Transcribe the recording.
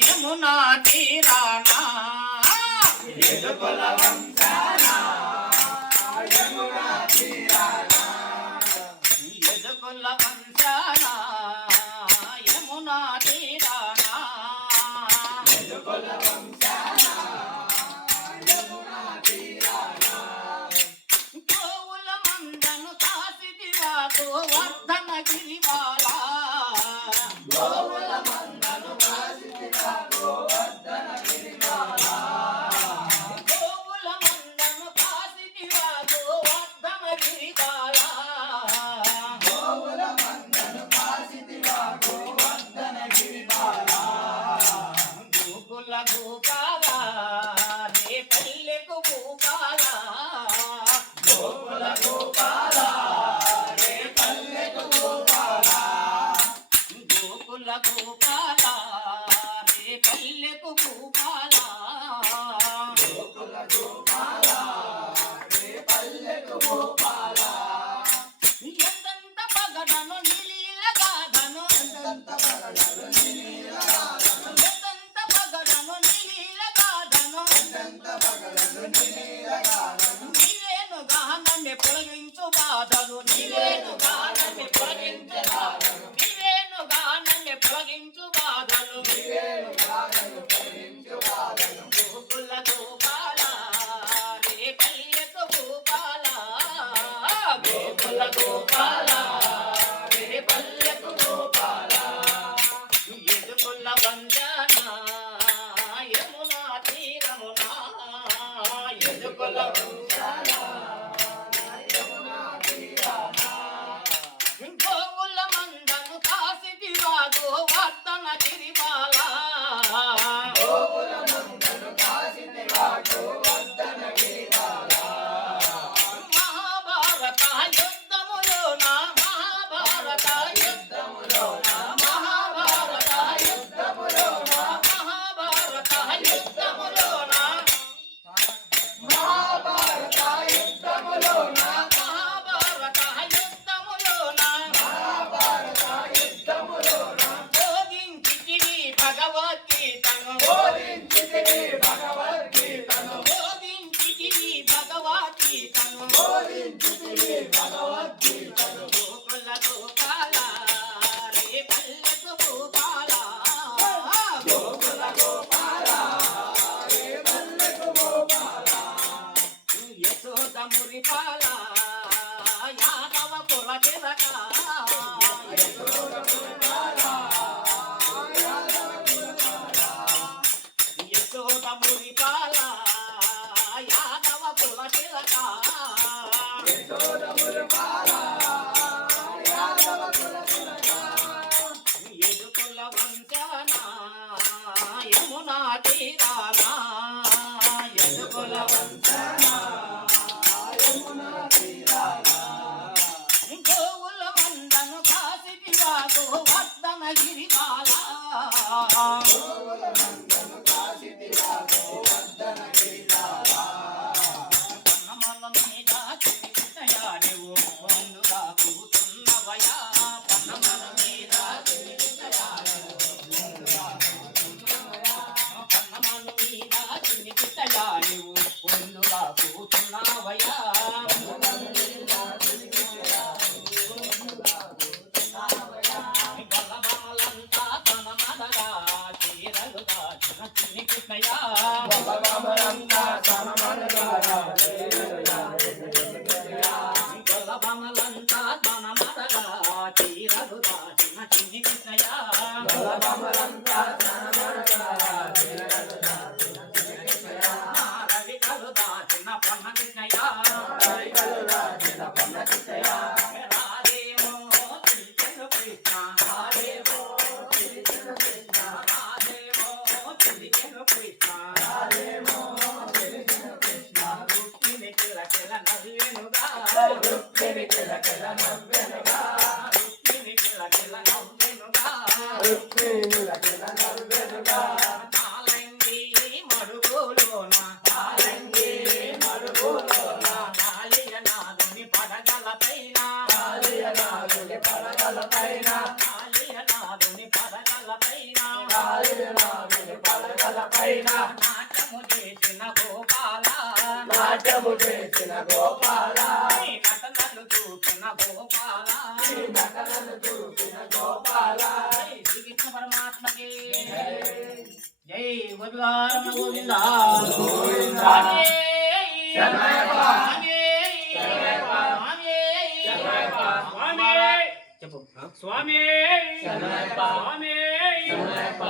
యమునా తీరాన యదుకుల వంశాన యమునా తీరాన యదుకుల వంశాన యమునా తీరాన యదుకుల వంశాన యమునా తీరాన గోవుల మందను కాసిదివా గోవర్ధన గిరివాలా గోవుల మందను కాసిదివా గోవర్ధన గిరివాలా గోవుల మందను కాసిదివా గోవర్ధన గిరివాలా గోవుల మందను కాసిదివా గోవర్ధన గిరివాలా గోకుల గోపాల రే పల్లెకు గోపాల గోకుల గోపాల రే పల్లెకు గోపాల గోకుల గోపాల రే పల్లెకు గోపాల గోకుల గోపాల రే పల్లెకు గోపాల ఎంతంత పగడను నీలీల గాధను ఎంతంత పగడలు నీలీలగాధను ఎంతంత పగడను నీలీల గాధను ఎంతంత పగడలు నీలీలగాధను నీవేను గానమే పొలగించు బాధను నీవేను గానమే పొలగించు బాధను నీవేను గానమే పొలగించు బాధను నీవేను గాథలు పఠించు బాధలు గోకుల గోపాల రే పల్లెకు గోపాల గోకుల గోపాల రే పల్లెకు గోపాల ఎదుకుల వందన యమునా తీరమున యదుకుల వంశాన యమునా తీరాన గోవుల మందను కాసిదివా గోవర్ధన గిరిబాల గోకుల మందను కాసిదివా గోవర్ధన గిరివాల మహాభారత యుద్ధములోన మహాభారత యుద్ధములోన మహాభారత యుద్ధములోన మహాభారత యుద్ధములోన మహాభారత యుద్ధములోన మహాభారత యుద్ధములోన మహాభారత యుద్ధములోన బోధించితివి భగవద్గీతను బోధించితివి భగవద్గీతను బోధించితివి భగవద్గీతను బోధించితివి భగవద్గీతను గోకుల గోపాల రే పల్లెకు గోపాల గోకుల గోపాల రే పల్లెకు గోపాల యశోద మురిపాల యాదవ కుల తిలక యశోద గోపాల యాదవ కులపాల యశోద మురిపాల యాదవ కుల తిలక యశోద గోపాల యాదవ కులపాల ఎదుకుల వంశన యమునా తీరాన ఎదుకుల వంశన యమునా తీరాన గోవుల మందను కాసిదివా గోవర్ధన గిరిబాల గోవుల మందను కాసిదివా గోవర్ధన గిరివాల పన్నమల మీద చిన్నయా నువ్వు ముందుగా కూతున్నవయా పన్నమల మీద చిన్నయా పన్నమల మీద చిన్నయా నువ్వు ముందుగా కూతున్నవయా గొల్లబామలంతా తన మదగా చీరలు దాచిన చిన్ని కృష్ణయ్య బలరామరంతా సమమనగారా గొల్లబామలంతా తన మదగా చీరలు దాచిన చిన్ని కృష్ణయ్య బలరామరంతా సమమనగారా రవికలు దాచిన పొన్న కృష్ణయ్య కైకలు రాజిన పన్నకితయ రాదేమో పిలిచెను కృష్ణ రాదేవో పిలిచిన కృష్ణ రాదేమో పిలిచెను కృష్ణ రాదేమో పిలిచిన కృష్ణ రుక్మిణి కిలకిల నవ్వెనుగా రుక్మిణి కిలకిల నవ్వెనుగా రుక్మిణి కిలకిల నవ్వెనుగా రుక్మిణి కిలకిల నవ్వెనుగా కాలంగి మడుగులోన కాలంగి మడుగులోన కాళియనాథుని పడగల పైన కాళియనాథుని పడగల పైన కాళియనాథుని పడగల పైన రాజరాజుని పడగల పైన నాట్యము చేసిన గోపాల నాట్యము చేసిన గోపాల నీ నటనలు చూసిన గోపాల ఈ నటనను చూసిన గోపాల జై శ్రీకృష్ణ పరమాత్మకి జై గోపికారమ గోవింద గోవింద. స్వామి శరణయ్యప్ప. స్వామి శరణయ్యప్ప. స్వామి శరణయ్యప్ప. స్వామి చెప్పు స్వామి శరణయ్యప్ప. స్వామి శరణయ్యప్ప.